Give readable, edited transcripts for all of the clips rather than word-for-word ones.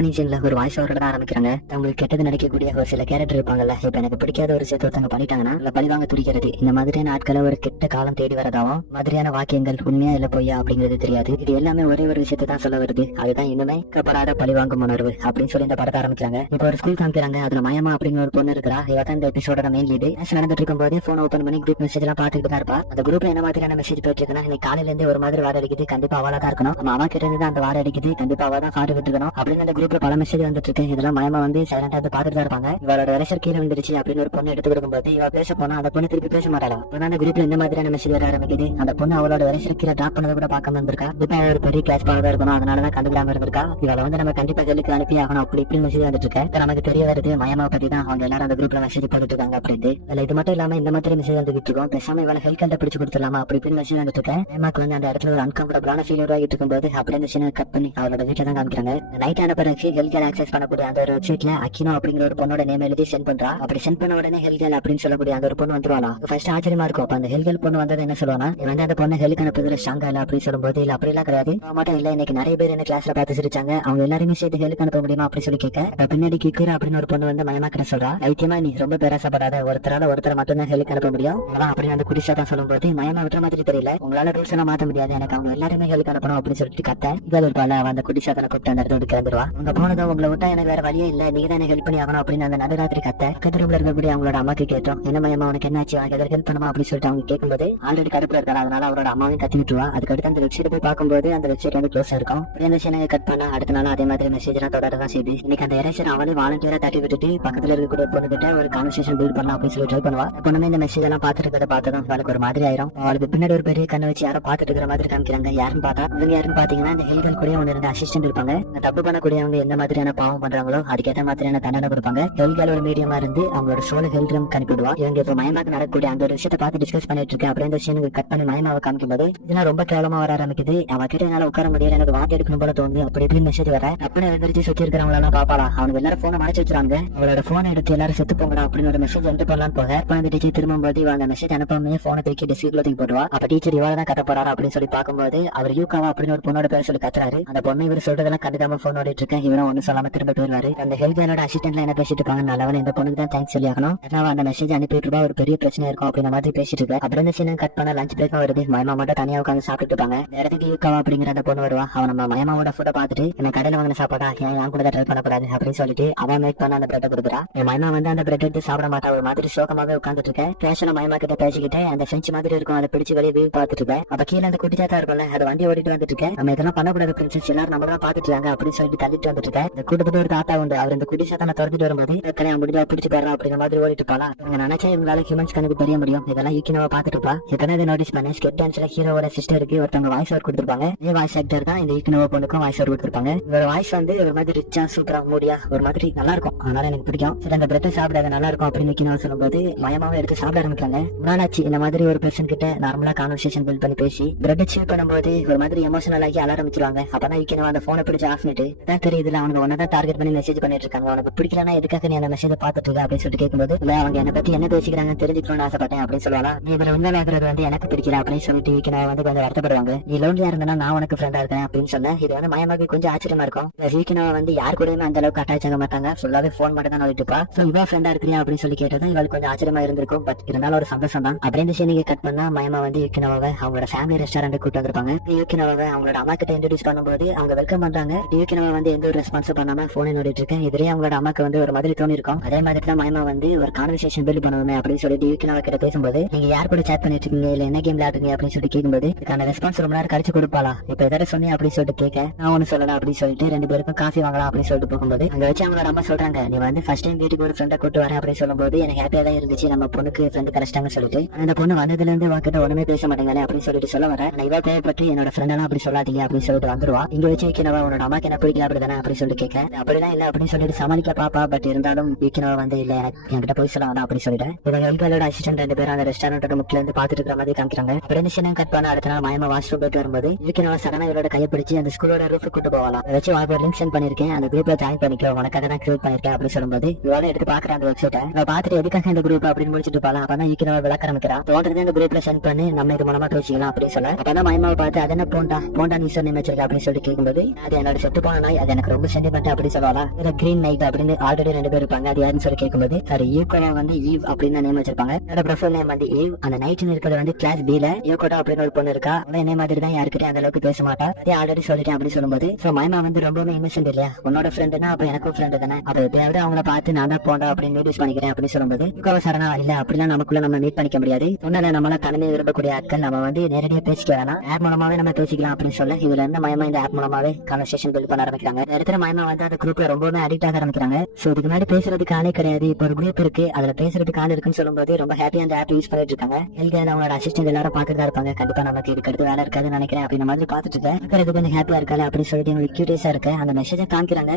Opening சீன்ல ஒரு voice ஓவரோட தான் ஆரம்பிக்கிறாங்க. உங்களுக்கு கெட்டது நினைக்கக்கூடிய ஒரு சில கேரக்டர் இருப்பாங்கல்ல, இப்ப எனக்கு பிடிக்காத ஒரு விஷயத்தை ஒருத்தவங்க பண்ணிட்டாங்கன்னா இல்ல பழிவாங்க துடிக்கிறது, இந்த மாதிரியான ஆட்களை ஒரு கெட்ட காலம் தேடி வரதாவும் மாதிரியான வாக்கியங்கள் உண்மையா இல்ல பொய்யா அப்படிங்கிறது தெரியாது. இது எல்லாமே ஒரே ஒரு விஷயத்தை தான் சொல்ல வருது. அதுதான் இன்னுமே கப்படாத பழிவாங்கும் உணர்வு அப்படின்னு சொல்லி இந்த படத்தை ஆரம்பிக்கிறாங்க. இப்ப ஒரு ஸ்கூல் காமிக்கிறாங்க. அதுல மயமா அப்படிங்கிற ஒரு பொண்ணு இருக்கிறா. இவதான் இந்த எபிசோட மெயின் லீடு. நடந்துட்டு இருக்கும் போதே போன் ஓபன் பண்ணி குரூப் மெசேஜ் எல்லாம் பாத்துக்கிட்டு தான் இருப்பா. அந்த குரூப்ல என்ன மாதிரியான மெசேஜ் போயிட்டு இருக்குன்னா, இன்னைக்கு காலையில இருந்து ஒரு மாதிரி வாட அடிக்குது, கண்டிப்பா அவளா தான் இருக்கணும், நம்ம அவ கிட்ட இருந்து அந்த வாட அடிக்குது, கண்டிப்பா அவ தான் ஃபாடு விட்டுக்கணும் அப்படின்னு அந்த குரூப்ல பல மெசேஜ் வந்துட்டு இருக்கு. இதெல்லாம் மயமா வந்து சைலண்டா வந்து பாத்துட்டு தான் இருப்பாங்க. இவளோட விரசர் கீழே வந்துருச்சு அப்படின்னு ஒரு பொண்ணு எடுத்து கொடுக்கும்போது இவ பேச போனா அந்த பொண்ணு திருப்பி பேச மாட்டாளாம். அந்த குரூப்ல இந்த மாதிரியான மெசேஜ் வர ஆரம்பிக்குது. அந்த பொண்ணு அவளோட விரசர் கீழே டிராப் பண்ணதை கூட பார்க்காம இருந்திருக்கா. இப்ப ஒரு பெரிய கிளாஸ் பாடம் இருக்கணும், அதனாலதான் கண்டுக்காம இருந்திருக்கா. இவளை வந்து நம்ம கண்டிப்பா ஜெல்லுக்கு அனுப்பி ஆகணும் அப்படி இப்படி மெசேஜ் வந்துட்டு இருக்கு. நமக்கு தெரிய வருது மயமா பத்தி தான் அவங்க எல்லாரும் அந்த குரூப்ல மெசேஜ் போட்டுட்டு இருக்காங்க அப்படின்னு. அதுல இது மட்டும் இல்லாம இந்த மாதிரி மெசேஜ் வந்துட்டு இருக்கோம். பேசாம இவளை ஹெல்த் கண்ட பிடிச்சு கொடுத்துடலாமா அப்படி இப்படி மெசேஜ் வந்துட்டு இருக்கேன். மயமாக்கு வந்து அந்த இடத்துல ஒரு அன்கம்ஃபர்டபிளான ஃபீல் உருவாகிட்டு இருக்கும்போது அப்படியே இந்த சீனை கட் பண்ணி அவளோட வீட்டுல தான் காமிக்கிறாங்க. நைட் ஆன பிறகு ஹெல்த் கேர் ஆக்சஸ் பண்ணக்கூடிய அந்த ஒரு வெப்சைட்ல அக்கினோ அப்படிங்கிற ஒரு பொண்ணோட நேம் எழுதி சென்ட் பண்றா. அப்படி சென்ட் பண்ண உடனே ஹெல்த் கேர் அப்படின்னு சொல்லக்கூடிய அந்த ஒரு பொண்ணு வந்துருவாளா. ஃபர்ஸ்ட் ஆச்சரியமா இருக்கும். அப்ப அந்த ஹெல்த் கேர் பொண்ணு வந்தது என்ன சொல்லுவானா, வந்து அந்த பொண்ணு ஹெல்த் அனுப்புறதுல ஸ்ட்ராங்கா இல்ல அப்படின்னு சொல்லும்போது இல்ல அப்படி எல்லாம் கிடையாது, மட்டும் இல்ல இன்னைக்கு நிறைய பேர் என்ன கிளாஸ்ல பார்த்து சிரிச்சாங்க, அவங்க எல்லாருமே சேர்த்து ஹெல்த் அனுப்ப முடியுமா அப்படி சொல்லி கேட்க பின்னாடி கிக்கர் அப்படின்னு ஒரு பொண்ணு வந்து மயமாக்கிற சொல்றா. ஐத்தியமா நீ ரொம்ப பேராசப்படாத, ஒருத்தர் மட்டும் தான் ஹெல்த் அனுப்ப முடியும் அப்படின்னு அந்த குடிசா தான் சொல்லும்போது மயமா விட்டுற மாதிரி தெரியல, உங்களால ரூல்ஸ் எல்லாம் மாத்த முடியாது, எனக்கு அவங்க எல்லாருமே ஹெல்த் அனுப்பணும் அப்படின்னு சொல்லிட்டு கத்த இவள் இருப்பாள். அந்த குடிசா தானே கூப்பிட்டு அந்த இடத்துல கிளம்பிடுவா. அவங்க போனதும் உங்களை விட்டா எனக்கு வேற வழியே இல்ல, நீங்க தான் ஹெல்ப் பண்ணி ஆகணும் அப்படின்னு அந்த நடுராத்திரி கத்த கத்திரூப்ல இருக்கக்கூடிய அவங்களோட அம்மாக்கு கேட்டோம். என்ன மயமா உனக்கு என்னாச்சு, அவனுக்கு எதாவது ஹெல்ப் பண்ணுமா அப்படின்னு சொல்லிட்டு அவங்க கேட்கும்போது ஆல்ரெடி கடுப்புல இருக்காரு, அதனால அவரோட அம்மாவையும் கத்தி விட்டுருவா. அதுக்கடுத்து அந்த வெப்சைட் போய் பார்க்கும்போது அந்த வெப்சைட் வந்து க்ளோஸ் இருக்கும். அந்த சீனை கட் பண்ணா அடுத்த நாள் அதே மாதிரி மெசேஜ் எல்லாம் தொடரதான் செய்யுது. இன்னைக்கு அந்த எரேசர் அவளே வாலண்டியரா தட்டி விட்டுட்டு பக்கத்துல இருக்கக்கூடிய பொண்ணு கிட்ட ஒரு கான்வர்சேஷன் பில்ட் பண்ணலாம் அப்படின்னு சொல்லி ட்ரை பண்ணுவா. பொண்ணுமே இந்த மெசேஜ் எல்லாம் பாத்துட்டு இருக்கிறத பார்த்ததும் அவளுக்கு ஒரு மாதிரி ஆயிரும். அவளுக்கு பின்னாடி ஒரு பெரிய கண்ணை வச்சு யாரோ பாத்துட்டு இருக்கிற மாதிரி காமிக்கிறாங்க. யாருன்னு பார்த்தா இவங்க யாருன்னு பாத்தீங்கன்னா இந்த ஹெல்கள் கூட ஒன்னு ரெண்டு அசிஸ்டன்ட் இருப்பாங்க. தப்பு பண்ணக்கூடியவங்க எந்த மாதிரியான பாவம் பண்றாங்களோ அதுக்கேற்ற மாதிரியான தண்டனை கொடுப்பாங்க. ஹெல்கள் ஒரு மீடியமா இருந்து அவங்களோட சோழ ஹெல்த் ரூம் கணிப்பிடுவா. இவங்க இப்ப மயமாக்கு நடக்கக்கூடிய அந்த ஒரு விஷயத்தை பார்த்து டிஸ்கஸ் பண்ணிட்டு இருக்கு. அப்படியே இந்த சீனுக்கு கட் பண்ணி மயமாவை காமிக்கும்போது இதெல்லாம் ரொம்ப கேவலமா வர ஆரம்பிக்குது. அவ கிட்ட என்னால உட்கார முடியல, எனக்கு வாட்டி எடுக்கணும் போல தோணுது அப்படி இப்படி மெசேஜ் வர அப்படி எழுந்திரிச்சு சுத்தி இருக்கிறவங்களெல்லாம் பாப்பாளா. அவங்க எல்லாரும் போனை மறைச்சு வச்சிருக்காங்க. அவளோட போனை எடுத்து எல்லாரும் செத்து போங்கடா அப்படின்னு ஒரு மெசேஜ் என்டர் பண்ணலாம் போக அந்த டீச்சர் திரும்பும்போது அந்த மெசேஜ் அனுப்பாமே போனை தூக்கி டிஸ்கிரிப்ல தூக்கி போடுவா. அப்ப டீச்சர் இவள தான் கத்த போறாரு அப்படின்னு சொல்லி பார்க்கும்போது அவர் யூகாவா அப்படின்னு ஒரு பொண்ணோட பேர் சொல்லி கத்துறாரு. அந்த பொண்ணு இவர் சொல்றதெல்லாம் கண்டுக்காம போன் ஓடிட்டு இருக்கேன். இவரும் ஒன்னும் சொல்லாம திரும்ப போயிருவாரு. அந்த ஹெல்த் கேரோட அசிஸ்டன்ட்ல என்ன பேசிட்டு இருப்பாங்க, நல்லவன் இந்த பொண்ணுக்கு தான் தேங்க்ஸ் சொல்லி ஆகணும், அந்த மெசேஜ் அனுப்பிட்டு இருப்பா, ஒரு பெரிய பிரச்சனை இருக்கும் அப்படிங்கிற மாதிரி பேசிட்டு இருக்க. அப்புறம் இந்த சீனை கட் பண்ண லஞ்ச் பிரேக் வருது. மயமா மட்டும் தனியா உட்காந்து சாப்பிட்டு இருப்பாங்க. நேரத்துக்கு யூகாவா அப்படிங்கிற அந்த பொண்ணு வருவா. அவன் நம்ம மயமாவோட ஃபுட்டை பார்த்துட்டு என்ன கடையில வாங்கின சாப்பாடா என் கூட ட்ரை பண்ணக்கூடாது அப்படின்னு சொல்லிட்டு அவன் மேக் பண்ண அந்த பிரெட்டை கொடுக்குறா. மயமா வந்து அந்த பிரெட் எடுத்து சாப்பிட மாட்டா, ஒரு மாதிரி சோகமாவே உட்காந்துட்டு இருக்கேன். பேசல மயமா கிட்ட பேசிக்கிட்டே அந்த ஃப்ரெஞ்ச் மாதிரி இருக்கும், அதை பிடிச்சு வெளியே வியூ பார்த்துட்டு இருக்கேன். அப்ப கீழே அந்த குட்டி தாத்தா இருக்கும்ல, அது வண்டி ஓடிட்டு வந்துட்டு இருக்கேன். நம்ம இதெல்லாம் பண்ணக்கூடாது பிரின்சஸ், எல்லாரும் நம்ம தான் பாத்துட்டு இருக்காங்க அப்படின்னு சொல்லிட்டு தள்ளிட்டு வந்துட்டு இருக்கேன். இந்த கூட்டத்துல ஒரு தாத்தா உண்டு, அவர் இந்த குட்டி சாத்தான திறந்துட்டு வரும்போது முடிஞ்சா பிடிச்சு போறா அப்படிங்கிற மாதிரி ஓடிட்டு போலா. இவங்க நினைச்சா இவங்களால ஹியூமன்ஸ் கணக்கு தெரிய முடியும். இதெல்லாம் யூக்கினவா பாத்துட்டு இருப்பா. எத்தனை இதை நோட்டீஸ் பண்ணி ஸ்கெட் டான்ஸ்ல ஹீரோட சிஸ்டருக்கு ஒருத்தவங்க வாய்ஸ் ஓவர் கொடுத்துருப்பாங்க. இதே வாய்ஸ் ஆக்டர் தான் இந்த யூக்கினவா பொண்ணுக்கும் வாய்ஸ் ஓவர் கொடுத்துருப்பாங்க. இவரோட வாய்ஸ் வந்து ஒரு மாதிரி ரிச்சா சூப்பரா மூடியா ஒரு மாதிரி நல்லா இருக்கும், அதனால எனக்கு பிடிக்கும். சரி அந்த பிரெட்டை சாப்பிடாத நல்லா இருக்கும் அப்படின்னு யூக்கினவா சொல்லும்போது மயமாவே எடுத்து சாப்பிட ஆரம்பிக்காங்க. முன்னாச்சு இந்த மாதிரி ஒரு பெர்சன் கிட்ட நார்மலா கான்வர்சேஷன் பில்ட் பண்ணி பேசி பிரெட் சீவ் பண்ணும்போது ஒரு மாதிரி எமோஷனல் ஆகி அல ஆரம்பிச்சிருவாங்க. அப்பதான் யூக்கினவா அந்த போனை பிடிச்சு ஆஃப் பண்ணிட்டு தான் தெரியுதுல அவங்க ஒன்னதான் டார்கெட் பண்ணி மெசேஜ் பண்ணிட்டு இருக்காங்க. உனக்கு பிடிக்கலன்னா எதுக்காக நீ அந்த மெசேஜ் பாத்துட்டு இருக்க அப்படின்னு சொல்லிட்டு கேட்கும்போது இல்ல அவங்க என்ன பத்தி என்ன பேசிக்கிறாங்க தெரிஞ்சுக்கணும்னு ஆசைப்பட்டேன் அப்படின்னு சொல்லுவாங்க. நீ இவரை உண்மையாகிறது வந்து எனக்கு பிடிக்கல அப்படின்னு சொல்லிட்டு யூக்கினவா வந்து கொஞ்சம் வருத்தப்படுவாங்க. நீ லோன்லியா இருந்தா நான் உனக்கு ஃப்ரெண்டா இருக்கேன் அப்படின்னு சொன்ன. இது வந்து மயமாக்கு கொஞ்சம் ஆச்சரியமா இருக்கும். யூக்கினவா வந்து யார் கூடயுமே அந்த அளவுக்கு அட்டாச் ஆக மாட்டாங்க, ஃபுல்லாவே போன் மட்டும் தான் நோயிட்டு இருப்பா. சோ இவா ஃப்ரெண்டா இருக்கிறியா அப்படின்னு சொல்லி கேட்டதும் இவளுக்கு கொஞ்சம் ஆச்சரியமா இருந்திருக்கும். பட் இருந்தாலும் ஒரு சந்தோஷம் தான். அப்படியே இந்த சீனிக்கு கட் பண்ணா மயமா வந்து யூக்கினவாவை அவங்களோட ஃபேமிலி ரெஸ்டாரண்ட் கூட்டு வந்திருப்பாங்க. யூக்கினவாவை அவங்களோட அம்மா கிட்ட இன்ட்ரோடியூஸ் பண்ணும்போது அவங்க வெல்கம் பண்றாங்க. யூக்கினவா வந்து எந்த ஒரு ரெஸ்பான்ஸ் பண்ணாம போனை நோடிட்டு இருக்கேன். இதுலயே அவங்களோட அம்மாக்கு வந்து ஒரு மாதிரி தோணி இருக்கும். அதே மாதிரி தான் மயமா வந்து ஒரு கான்வர்சேஷன் பில்ட் பண்ணுவோமே அப்படின்னு சொல்லிட்டு யூக்கினவா கிட்ட பேசும்போது நீங்க யார் கூட சேட் பண்ணிட்டு இருக்கீங்க இல்ல என்ன கேம் விளையாடுறீங்க அப்படின்னு சொல்லிட்டு கேட்கும்போது இதுக்கான ரெஸ்பான்ஸ் ரொம்ப நேரம் கழிச்சு கொடுப்பாளா. இப்ப எதாவது சொன்னீங்க அப்படின்னு சொல்லிட்டு கேட்க நான் ஒண்ணு சொல்லலாம் அப்படின்னு சொல்லிட்டு ரெண்டு பேருக்கும் காஃபி வாங்கலாம் அப்படின்னு சொல்லிட்டு போகும்போது அங்க வச்சு அவங்களோட அம்மா சொல்றாங்க நீ வந்து ஃபர்ஸ்ட் டைம் வீட்டுக்கு ஒரு ஃப்ரெண்டை கூட்டு வரேன் அப்படின்னு சொல்லும்போது எனக்கு ஹாப்பியா தான் இருந்துச்சு, நம்ம பொண்ணுக்கு ஃப்ரெண்டு கிடைச்சிட்டாங்கன்னு சொல்லிட்டு அந்த பொண்ணு வந்ததுல இருந்து வாக்கிட்ட ஒண்ணுமே பேச மாட்டேங்கானே அப்படின்னு சொல்லிட்டு சொல்ல வரேன். நான் இவ தேவைப்பட்டு என்னோட ஃப்ரெண்டெல்லாம் அப்படி சொல்லாதீங்க அப்படின்னு சொல்லிட்டு வந்துருவா. இங்க வச்சு யூக்கினவா உன்னோட அம்மாக்கு என்ன பிடிக்கல அப்படிதானே அப்படின்னு சொல்லிட்டு கேட்க அப்படிலாம் இல்ல அப்படின்னு சொல்லிட்டு சமாளிக்க பாப்பா. பட் இருந்தாலும் யூக்கினவா வந்து இல்ல எனக்கு என்கிட்ட போய் சொல்ல வேண்டாம் அப்படின்னு சொல்லிட்டு இவங்க ஹெல்காலோட அசிஸ்டன்ட் ரெண்டு பேரும் அந்த ரெஸ்டாரண்டோட முக்கில இருந்து பாத்துட்டு இருக்கிற மாதிரி காமிக்கிறாங்க. அப்புறம் இந்த சீனை கட் பண்ண அடுத்த நாள் மயமா வாஷ்ரூம் போயிட்டு வரும்போது யூக்கினவா சடனா இவரோட கையை பிடிச்சி அந்த ஸ்கூலோட ரூஃப் கூட்டு போகலாம். அதை வச்சு ஒரு லிங்க் சென்ட் பண்ணிருக்கேன், அந்த குரூப்ல ஜாயின் பண்ணிக்கோ, உனக்காக தான் கிரியேட் பண்ணிருக்கேன் அப்படின்னு சொல்லும்போது இவளை எடுத்து பாக்குற அந்த வெப்சைட்டை இவ பாத்துட்டு எதுக்காக இந்த குரூப் அப்படின்னு முடிச்சுட்டு போலாம். அப்பதான் யூக்கினவா விளக்க ஆரம்பிக்கிறா. தோட்டத்துல இந்த குரூப்ல சென்ட் பண்ணி நம்ம இது மூலமா பேசிக்கலாம் அப்படின்னு சொல்ல அப்பதான் மயமாவை பார்த்து அது என்ன போண்டா நீ சொன்ன வச்சிருக்க அப்படின்னு சொல்லிட்டு கேட்கும்போது அது என்னோட செத்து போன நாய், அது எனக்கு எனக்கு ரொம்ப சென்டிமெண்ட் அப்படி சொல்லுவாளா. கிரீன் நைட் அப்படின்னு ஆல்ரெடி 2 பேர் இருப்பாங்க. அது யாருன்னு சொல்லி கேட்கும்போது சாரி யூகோவா வந்து ஈவ் அப்படின்னு நேம் வச்சிருப்பாங்க. என்னோட ப்ரொஃபைல் நேம் வந்து ஈவ். அந்த நைட் இருக்கிறது வந்து கிளாஸ் B ல யோகோடா அப்படின்னு ஒரு பொண்ணு இருக்கா. அவன் என்ன மாதிரி தான் யாருக்கிட்டே அந்த அளவுக்கு பேச மாட்டா. அதே ஆல்ரெடி சொல்லிட்டேன் அப்படின்னு சொல்லும்போது சோ மைமா வந்து ரொம்பவே இன்னசென்ட் இல்லையா. உன்னோட ஃப்ரெண்டுனா அப்ப எனக்கும் ஃப்ரெண்டு தானே. அப்ப எப்பயாவது அவங்கள பார்த்து நான் தான் போண்டா அப்படின்னு நோட்டீஸ் பண்ணிக்கிறேன் அப்படின்னு சொல்லும்போது யூகோவா சரணா இல்ல அப்படிலாம் நமக்குள்ள நம்ம மீட் பண்ணிக்க முடியாது. சொன்னால நம்மள தனிமையை விரும்பக்கூடிய ஆட்கள் நம்ம வந்து நேரடியாக பேசிக்க வேணாம், ஆப் மூலமாவே நம்ம பேசிக்கலாம் அப்படின்னு சொல்ல இதுல இருந்து மைமா இந்த ஆப் மூலமாவே கான்வர்சேஷன் பில்ட் பண்ண ஆரம்பிக்கிறாங்க. இந்த இடத்துல மைமா வந்து அந்த குரூப்ல ரொம்பவே அடிக்ட் ஆக ஆரம்பிக்கிறாங்க. சோ இதுக்கு முன்னாடி பேசுறதுக்கு ஆளே கிடையாது. இப்போ ஒரு குரூப் இருக்கு, அதுல பேசுறதுக்கு ஆள் இருக்குன்னு சொல்லும்போது ரொம்ப ஹாப்பியா அந்த ஆப் யூஸ் பண்ணிட்டு இருக்காங்க. ஹெல்கேல அவங்களோட அசிஸ்டன்ட் எல்லாரும் பாத்துட்டு இருப்பாங்க. கண்டிப்பா நமக்கு இதுக்கு அடுத்து வேலை இருக்காதுன்னு நினைக்கிறேன் அப்படின்ற மாதிரி பாத்துட்டு இருக்கேன். கொஞ்சம் ஹாப்பியா இருக்காது அப்படின்னு சொல்லிட்டு எனக்கு கியூரியஸா இருக்கு. அந்த மெசேஜை காமிக்கிறாங்க.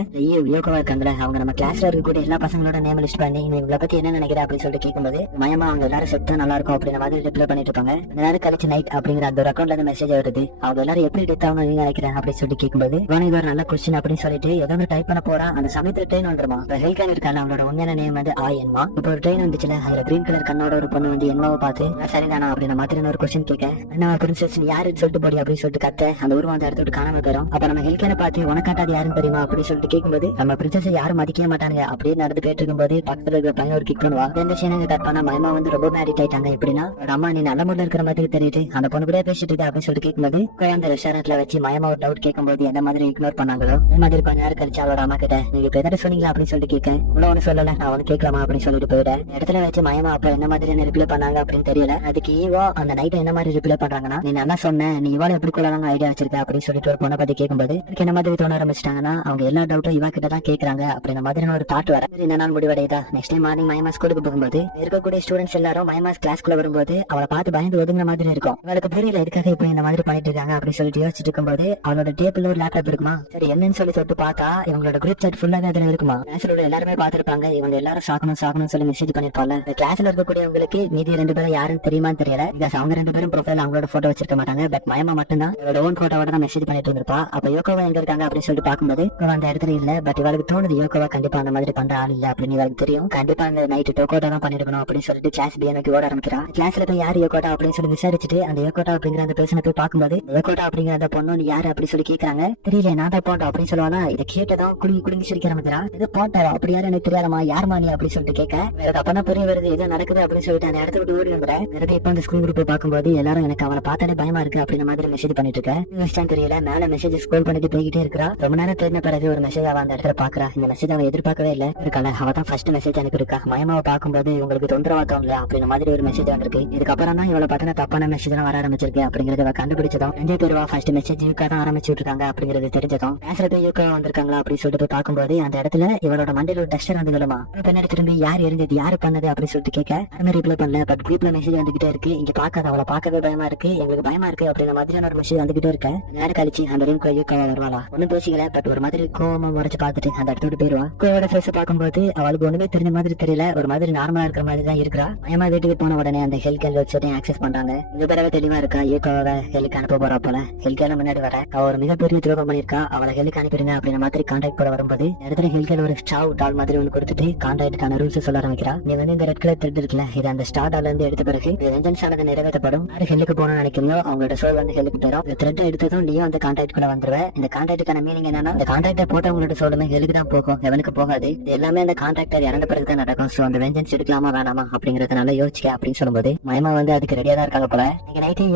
யோகோவா இருக்காங்களே அவங்க நம்ம கிளாஸ்ல இருக்கக்கூடிய எல்லா பசங்களோட நேம் லிஸ்ட் பண்ணி நீ இவங்களை பத்தி என்ன நினைக்கிற அப்படின்னு சொல்லிட்டு கேட்கும்போது மயமா அவங்க எல்லாரும் செத்தா நல்லா இருக்கும் அப்படின்ற மாதிரி ரிப்ளை பண்ணிட்டு இருப்பாங்க. எல்லாரும் கழிச்சு நைட் அப்படிங்கிற அந்த ஒரு அக்கௌண்ட்ல இருந்து மெசேஜ் வருது. அவங்க எல்லாரும் எப்படி டெத் ஆகணும் நீங்க நினைக்கிறேன் அப்படின்னு சொல்லி கேட்கும்போது இது ஒரு நல்ல கொஸ்டின் அப்படின்னு சொல்லிட்டு ஏதோ ஒரு டைப் பண்ண போறான். அந்த சமயத்துல ட்ரெயின் வந்துருமா. ஹெல்கேன் இருக்காங்க, அவங்களோட உண்மையான நேம் வந்து ஆயன்மா. இப்போ ஒரு ட்ரெயின் வந்துச்சுல, அதுல கிரீன் கலர் கண்ணோட ஒரு பொண்ணு வந்து என்னவோ பார்த்து சரிதானா அப்படின்ற மாதிரி ஒரு கொஸ்டின் கேட்க என்ன பிரின்சஸ் யாருன்னு சொல்லிட்டு போடி அப்படின்னு சொல்லிட்டு கத்த அந்த உருவம் அந்த இடத்துக்கு காணாம போயிடும். அப்ப நம்ம ஹெல்கேனை பார்த்து உனக்காட்டாது யாருன்னு தெரியுமா அப்படின்னு சொல்லிட்டு கேட்கும்போது நம்ம பிரின்சஸ் யாரும் மதிக்கவே மாட்டாங்க அப்படியே நடந்து போயிட்டு இருக்கும்போது பக்கத்துல இருக்கிற பையன் ஒரு கிக் பண்ணுவா. இந்த சீனை கட் பண்ணா மைமா வந்து ரொம்ப அடிக்ட் ஆயிட்டாங்க. எப்படின்னா அம்மா நீ நல்ல முறையில் இருக்கிற மாதிரி தெரியுது, அந்த பொண்ணு கூட பேசிட்டு இருக்கு அப்படின்னு சொல்லிட்டு கேட்கும்போது அந்த ரெஸ்டாரண்ட்ல வச்சு மயமா ஒரு டவுட் கேட்கும்போது எந்த மாதிரி இக்னோர் பண்ணாங்களோ இந்த மாதிரி கொஞ்ச நேரம் கழிச்சு அவளோட அம்மா கிட்ட நீங்க இப்ப எதாவது சொன்னீங்களா அப்படின்னு சொல்லிட்டு கேட்க உள்ள ஒண்ணு சொல்லல நான் ஒண்ணு கேட்கலாமா அப்படின்னு சொல்லிட்டு போயிட்டேன். இடத்துல வச்சு மயமா அப்ப என்ன மாதிரி ரிப்ளை பண்ணாங்க அப்படின்னு தெரியல. அதுக்கு ஈவோ அந்த நைட் என்ன மாதிரி ரிப்ளை பண்றாங்கன்னா நீ நல்லா சொன்ன, நீ இவாள எப்படி கொள்ளலாம் ஐடியா வச்சிருக்க அப்படின்னு சொல்லிட்டு ஒரு பொண்ணை பத்தி கேட்கும்போது என்ன மாதிரி தோண ஆரம்பிச்சிட்டாங்கன்னா அவங்க எல்லா டவுட்டும் இவா கிட்ட தான் கேட்கறாங்க அப்படின்ற மாதிரி ஒரு தாட் வர இந்த நாள் முடிவடையதா. நெக்ஸ்ட் டைம் மார்னிங் மயமா ஸ்கூலுக்கு போகும்போது இருக்கக்கூடிய ஸ்டூடெண்ட்ஸ் எல்லாரும் மயமா கிளாஸ்க்குள்ள வரும்போது அவளை பார்த்து பயந்து ஒதுங்குற மாதிரி இருக்கும். அவளுக்கு புரியல எதுக்காக இப்ப இந்த மாதிரி பண்ணிட்டு இருக்காங்க அப்படின்னு சொல்லிட்டு யோசிச்சுட்டு இருக்கும்போது அவளோட டேபிள்ல ஒரு லேப்டாப் இருக்குமா. சரி என்னன்னு சொல்லி சொல்லிட்டு பார்த்தா இவங்களோட குரூப் சாட் ஃபுல்லாவே அதுல இருக்குமா. கிளாஸ்ல எல்லாருமே பாத்துருப்பாங்க. இவங்க எல்லாரும் சாக்கணும் சொல்லி மெசேஜ் பண்ணிருப்பாங்க. இந்த கிளாஸ்ல இருக்கக்கூடியவங்களுக்கு மீதி 2 பேரும் யாருன்னு தெரியுமான்னு தெரியல. பிகாஸ் அவங்க 2 பேரும் ப்ரொஃபைல் அவங்களோட போட்டோ வச்சிருக்க மாட்டாங்க. பட் மயமா மட்டும்தான் அவளோட ஓன் போட்டோவோட தான் மெசேஜ் பண்ணிட்டு இருந்திருப்பா. அப்ப யோகோவா எங்க இருக்காங்க அப்படின்னு சொல்லிட்டு பாக்கும்போது அந்த இடத்துல இல்ல. பட் இவளுக்கு தோணுது யோகோவா கண்டிப்பா அந்த மாதிரி பண்ற ஆள் இல்ல அப்படின்னு இவளுக்கு தெரியும். கண்டிப்பா அந்த நைட் டோக்கோட்டா தான் பண்ணிருக்கணும் அப்படின்னு சொல்லிட்டு கிளாஸ் B எனக்கு ஓட ஆரம்பிக்கிறான். கிளாஸ்ல போய் யார் யோகோட்டா அப்படின்னு சொல்லி விசாரிச்சுட்டு அந்த யோகோட்டா அப்படிங்கிற அந்த பேசனை போய் பாக்கும்போது யோகோட்டா அப்படிங்கிற அந்த பொண்ணு யாரு அப்படி சொல்லி கேட்கறாங்க. தெரியல நான் தான் போட்டோம் அப்படின்னு சொல்லுவானா. இதை கேட்டதான் குடுங்கி சிரிக்க ஆரம்பிக்கிறா. இது போட்டா அப்படி யாரும் எனக்கு தெரியாதமா யாருமா நீ அப்படின்னு சொல்லிட்டு கேட்க வேற அப்பதான் புரிய வருது ஏதோ நடக்குது அப்படின்னு சொல்லிட்டு அந்த இடத்த விட்டு ஓடி வந்துடுறேன். எனக்கு இப்ப அந்த ஸ்கூல் குரூப் பாக்கும்போது எல்லாரும் எனக்கு அவளை பார்த்தாலே பயமா இருக்கு அப்படின்ற மாதிரி மெசேஜ் பண்ணிட்டு இருக்கேன். தெரியல மேல மெசேஜ் ஸ்க்ரோல் பண்ணிட்டு போய்கிட்டே இருக்கா. ரொம்ப நேரம் தெரிஞ்ச பிறகு ஒரு மெசேஜ் அவ அந்த இடத்துல பாக்குறா. இந்த மெசேஜ் அவ எதிர்பார்க்கவே இல்ல இருக்கல. அவ தான் ஃபர்ஸ்ட் மெசேஜ் அனுப்பியிருக்கா. மயமாவை பார்க்கும்போது உங்களுக்கு தொந்தரவா தோணல அப்படின்ற மாதிரி ஒரு மெசேஜ் வந்திருக்கு. இதுக்கப்புறம் தான் இவளை பத்தின தப்பான மெசேஜ் எல்லாம் வர ஆரம்பிச்சிருக்கு அப்படிங்கறத கண்டுபிடிச்சதும் 2 பேருவா ஃபர்ஸ்ட் மெசேஜ் யூகா தான் ஆரம்பிச்சுட்டு இருக்காங்க அப்படிங்கறது தெரிஞ்சதும் பேசுறது யூகா வந்திருக்காங்களா அப்படின்னு சொல்லிட்டு போய் பார்க்கும்போது அந்த இடத்துல இவளோட மண்டையில ஒரு டஸ்டர் வந்து விழுமா. பின்னாடி திரும்பி யார் எரிஞ்சது யாரு பண்ணது அப்படின்னு சொல்லிட்டு கேட்க அந்த மாதிரி ரிப்ளை பண்ணல. பட் குரூப்ல மெசேஜ் வந்துகிட்டே இருக்கு. இங்க பாக்காத அவளை பார்க்கவே பயமா இருக்கு, எங்களுக்கு பயமா இருக்கு அப்படின்ற மாதிரியான ஒரு மெசேஜ் வந்துகிட்டே இருக்க நேரம் கழிச்சு அந்த ரூம் யூகாவா வருவாளா. ஒன்னும் பேசிக்கல. பட் ஒரு மாதிரி கோவமா முறைச்சு பார்த்துட்டு அந்த இடத்தோட போயிருவா. கோவோட ஃபேஸ் பார்க்கும்போது அவளுக்கு ஒண்ணுமே தெரிஞ்ச மாதிரி தெரியல. ஒரு மாதிரி நார்மலா இருக்கிற மாதிரி தான் இருக்கிறா. மயமா வீட்டுக்கு போன உடனே அந்த ஹெல்கேல் வெப்சைட்டையும் ஆக்சஸ் பண்றாங்க. இந்த தடவை தெளிவா இருக்கா. யூகாவை ஹெலுக்கு அனுப்ப போறா போல. ஹெல்கேல முன்னாடி வர அவ ஒரு மிகப்பெரிய துரோகம் பண்ணிருக்கா. அவளை ஹெலுக்கு அனுப்பிடுங்க அப்படின்ற மாதிரி கான்டாக்ட் கூட வரும்போது இடத்துல ஹெல்கேல் ஒரு ஸ்டாவ் டால் மாதிரி ஒன்று கொடுத்துட்டு கான்டாக்டுக்கான ரூல்ஸ் சொல்ல ஆரம்பிக்கிறா. நீ வந்து இந்த ரெட் கலர் த்ரெட் இருக்குல்ல, இது அந்த ஸ்டார் டால்ல இருந்து எடுத்த பிறகு வெஞ்சன்ஸ் ஆனது நிறைவேற்றப்படும். யாரு ஹெல்லுக்கு போகணும்னு நினைக்கிறீங்களோ அவங்களோட சோல் வந்து ஹெல்லுக்கு போயிடும். இந்த த்ரெட் எடுத்ததும் நீயும் அந்த கான்டாக்ட் கூட வந்துருவேன். இந்த கான்டாக்டுக்கான மீனிங் என்னன்னா இந்த கான்டாக்ட போட்டவங்களோட சோலுமே ஹெல்லுக்கு தான் போகும், எவனுக்கு போகாது. இது எல்லாமே அந்த கான்டாக்டர் இறந்த பிறகு தான் நடக்கும். சோ அந்த வெஞ்சன்ஸ் எடுக்கலாமா வேணாமா அப்படிங்கறதுனால யோசிக்க அப்படின்னு சொல்லும்போது மயமா வந்து அதுக்கு ரெடியா தான் இருக்காங்க போல. நீங்க நைட்டு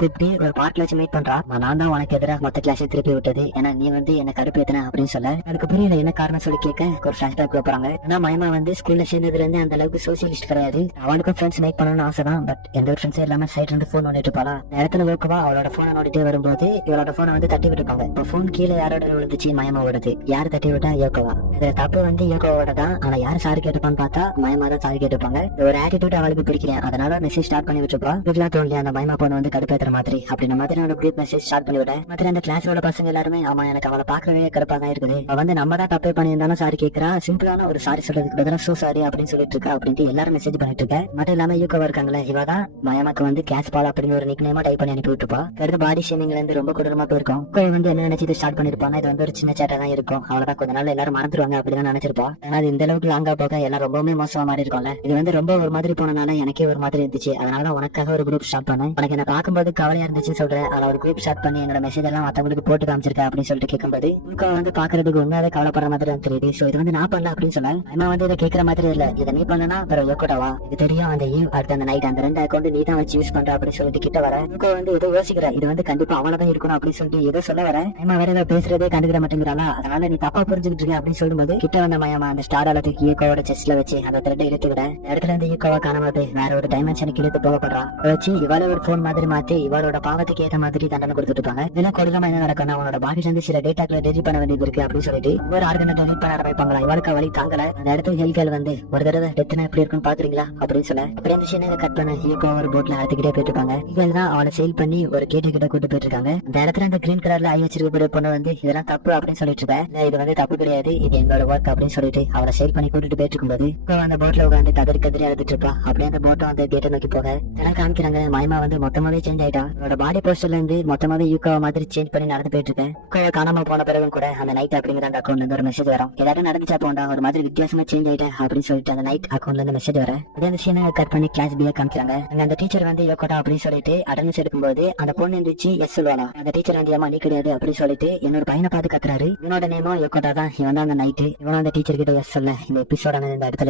கூப்பிட்டு ஒரு பார்க்ல வச்சு மீட் பண்றா. நான் தான் உனக்கு எதிராக மொத்த கிளாஸ் திருப்பி விட்டது, ஏன்னா நீ வந்து என்ன கருப்பு ஏத்தன அப்படின்னு சொல்ல அதுக்கு புரியல என்ன காரணம் சொல்லி கேட்க ஒரு ஃபிளாஷ்பேக் போறாங்க. ஆனா மயமா வந்து ஸ்கூல்ல சேர்ந்ததுல இருந்து அந்த அளவுக்கு சோசியலிஸ்ட் கிடையாது. அவளுக்கும் ஃப்ரெண்ட்ஸ் மேக் பண்ணணும்னு ஆசை தான். பட் எந்த ஒரு ஃப்ரெண்ட்ஸும் இல்லாம சைட்ல இருந்து போன் நோண்டிட்டு போலா. நேரத்துல ஓகேவா அவளோட போனை நோண்டிட்டே வரும்போது இவளோட போனை வந்து தட்டி விட்டுருப்பாங்க. இப்போ போன் கீழே யாரோட விழுந்துச்சு, மயமா ஓடுது. யார் தட்டி விட்டா யோகோவா. இதுல தப்பு வந்து யோகோவோட தான். ஆனா யார் சாரி கேட்டுப்பான்னு பார்த்தா மயமா தான் சாரி கேட்டுப்பாங்க. ஒரு ஆட்டிடியூட் அவளுக்கு பிடிக்கிறேன், அதனால மெசேஜ் ஸ்டார்ட் பண்ணி விட்டுருப்பா. இதுலாம் தோணலையா அந்த மயமா பொண்ணு வந்து கடுப்பேத்துற மாதிரி அப்படின்ற மாதிரி நான் குரூப் மெசேஜ் ஸ்டார்ட் பண்ணி விட்டேன். மற்ற அந்த கிளாஸோட பசங்க எல்லாருமே ஆமா எனக்கு அவளை பார்க்கவே கடுப்பா தான் இருக்குது. அவ வந்து நம்ம தான் தப்பே பண்ணியிருந்தாலும் சாரி கேட்கறா. சிம்பிளான ஒரு சாரி சொல்றதுக்கு பதிலாக சோ சாரி அப்படின்னு சொல்லிட்டு இருக்கா அப்படின்ட்டு எல்லாரும் மெசேஜ் பண்ணிட்டு இருக்க. மட்டும் இல்லாம யூகோவா இருக்காங்களே இவ தான் மயமாக்கு வந்து கேஸ் பால் அப்படின்னு ஒரு நிக் நேமா டைப் பண்ணி அனுப்பி விட்டுப்பா. அடுத்து பாடி ஷேமிங்ல இருந்து ரொம்ப கொடூரமா போயிருக்கும். வந்து என்ன நினைச்சு ஸ்டார்ட் பண்ணிருப்பாங்க. இது வந்து ஒரு சின்ன சேட்டா தான் இருக்கும். அவ்வளவுதான், கொஞ்ச நாள் எல்லாரும் மறந்துருவாங்க அப்படிதான் நினைச்சிருப்பா. ஆனா இது இந்த அளவுக்கு லாங்கா போக எல்லாம் ரொம்பவுமே மோசமா மாறி இருக்கும்ல. இது வந்து ரொம்ப ஒரு மாதிரி போனனால எனக்கே ஒரு மாதிரி இருந்துச்சு. அதனால உனக்காக ஒரு குரூப் ஸ்டார்ட் பண்ணேன். உனக்கு என்ன பார்க்கும்போது கவலையா இருந்துச்சுன்னு சொல்றேன். அதுல ஒரு குரூப் ஸ்டார்ட் பண்ணி என்னோட மெசேஜ் எல்லாம் மத்தவங்களுக்கு போட்டு காமிச்சிருக்கேன் அப்படின்னு சொல்லிட்டு கேட்கும்போது யூகோ வந்து பாக்குறதுக்கு உண்மையாவே கவலைப்படுற மாதிரி தான் தெரியுது. சோ இது வந்து நான் பண்ணல அப்படின்னு சொல்ல அம்மா வந்து இதை கேட்கற மாதிரி இல்ல. இதை நீ பண்ணனா அப்புறம் யோகோட்டாவா இது தெரியும் அந்த ஈவ் அடுத்த அந்த நைட் அந்த 2 அக்கௌண்ட் நீ தான் வச்சு யூஸ் பண்ற அப்படின்னு சொல்லிட்டு கிட்ட வர யூகோ வந்து ஏதோ யோசிக்கிற. இது வந்து கண்டிப்பா அவனதான் இருக்கணும் அப்படின்னு சொல்லிட்டு ஏதோ சொல்ல வர அம்மா வேற ஏதோ பேசுறதே கண்டுக்கிற மாட்டேங்கிறாளா. அதனால நீ தப்பா புரிஞ்சுக்கிட்டு இருக்க அப்படின்னு சொல்லும்போது கிட்ட வந்த மயமா அந்த ஸ்டார் அளத்துக்கு யூகோவோட செஸ்ட்ல வச்சு அந்த த்ரெட்டை இழுத்து விட இடத்துல இருந்து யூகோவா காணாமது வேற ஒரு டைமென்ஷனுக்கு இழுத்து போகப்படுறான். வச்சு இவாள ஒரு போன் மாதிரி மாத்தி இவளோட பாவத்துக்கு ஏற்ற மாதிரி தண்டனை கொடுத்துட்டு இருப்பாங்க. இதெல்லாம் கொடூரமா என்ன நடக்கும், அவனோட பாடியில இருந்து சில டேட்டாக்களை டெலிட் பண்ண வேண்டியது இருக்கு அப்படின்னு சொல்லிட்டு ஒரு ஆர்கனை டெலிட் பண்ண ஆரம்பிப்பாங்களா. இவளுக்கு வழி தாங்கல. அந்த இடத்துல ஹெல்கேல் வந்து ஒரு தடவை டெத்னா எப்படி இருக்குன்னு பாக்குறீங்களா அப்படின்னு சொல்ல அப்படியே அந்த சீனை கட் பண்ண யூகோ ஒரு போட்ல அழைத்துக்கிட்டே போயிட்டு இருப்பாங்க. இவங்க தான் அவளை சேல் பண்ணி ஒரு கேட்டு கிட்ட கூட்டு போயிட்டு இருக்காங்க. அந்த இடத்துல அந்த கிரீன் கலர்ல ஐ வச்சிருக்க பொண்ணு வந்து இதெல்லாம் தப்பு அப்படின்னு சொல்லிட்டு இருக்க. இது வந்து தப்பு கிடையாது, இது எங்களோட ஒர்க் அப்படின்னு சொல்லிட்டு அவளை சேல் பண்ணி கூட்டிட்டு போயிட்டு இருக்கும்போது அந்த போட்ல உட்காந்து கதறி கதறி அழுதுட்டு இருப்பா. அப்படியே அந்த போட்டை வந்து கேட்டை நோக்கி போக இதெல்லாம் காமிக்கிறாங்க. மயமா வந்து மொத்தமாவே சேஞ்ச் ஆயிட்டா. அவளோட பாடி போஸ்டர்ல இருந்து மொத்தமாவே யூகோவா மாதிரி சேஞ்ச் பண்ணி நடந்து போயிட்டு இருக்கேன். யூகோவா காணாம போன பிறகும் கூட அந்த நைட் அப்படிங்கிற அந்த அக்கௌண்ட்ல இருந்து ஒரு மெசேஜ் வரும். ஏதாவது நடந்துச்சா போண்டா ஒரு மாதிரி வித்தியாசமா சேஞ்ச் ஆயிட்டேன் அப்படின்னு சொல்லிட்டு அந்த நைட் அக்கௌண்ட்ல இருந்து மெசேஜ் வர அதே அந்த சீனை கட் பண்ணி கிளாஸ் பியா காமிக்கிறாங்க. அந்த டீச்சர் வந்து யோகோட்டா அப்படின்னு சொல்லிட்டு அட்டெண்டன்ஸ் எடுக்கும்போது அந்த பொண்ணு இருந்துச்சு எஸ் சொல்லுவானா. அந்த டீச்சர் வந்து ஏமா நீ கிடையாது அப்படின்னு சொல்லிட்டு என்னோட பையனை பார்த்து கத்துறாரு. இவனோட நேமோ யோகோட்டா தான். இவன் தான் அந்த நைட்டு. இவனும் அந்த டீச்சர் கிட்ட எஸ் சொல்ல இந்த எபிசோட இந்த இடத்துல